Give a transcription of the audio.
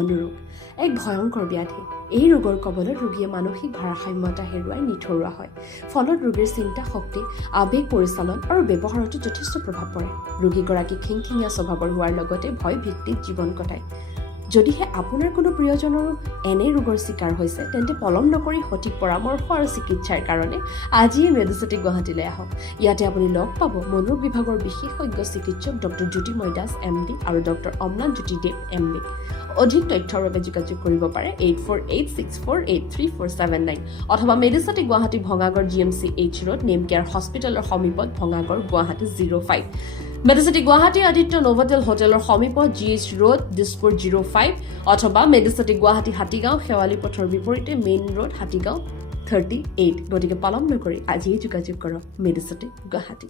অনুৰোগ এক ভয়ংকৰ ব্যাধি এই ৰোগৰ কবলত ৰোগীয়ে মানসিক ভাৰসাম্যতা হেৰুৱাই নিথৰুৱা হয় ফলত ৰোগীৰ চিন্তা শক্তি আবেগ পৰিচালন আৰু ব্যৱহাৰতো যথেষ্ট প্ৰভাৱ পৰে ৰোগীগৰাকী খিংখিঙীয়া স্বভাৱৰ হোৱাৰ লগতে ভয় ভিত্তিক জীৱন কটায় যদিহে আপোনাৰ কোনো প্ৰিয়জনৰো এনে ৰোগৰ শিকাৰ হৈছে তেন্তে পলম নকৰি সঠিক পৰামৰ্শ আৰু চিকিৎসাৰ কাৰণে আজিয়ে মেডিচিটি গুৱাহাটীলৈ আহক ইয়াতে আপুনি লগ পাব মনোৰোগ বিভাগৰ বিশেষজ্ঞ চিকিৎসক ডক্টৰ জ্যোতিৰ্ময় দাস MD আৰু ডক্টৰ অমলানজ্যোতি দেৱ MD অধিক তথ্যৰ বাবে যোগাযোগ কৰিব পাৰে 8486483479 অথবা Medicity Guwahati Bhangagarh GMCH road name care হস্পিটেলৰ সমীপত ভঙাগড় গুৱাহাটী 05 মেডিচিটি গুৱাহাটী আদিত্য ন'ভটেল হোটেলৰ সমীপত GH ৰোড দিছপুৰ 05 অথবা মেডিচিটি গুৱাহাটী হাতীগাঁও শেৱালি পথৰ বিপৰীতে মেইন ৰোড হাতীগাঁও 38 গতিকে পলম নকৰি আজিয়ে যোগাযোগ কৰক মেডিচিটি গুৱাহাটী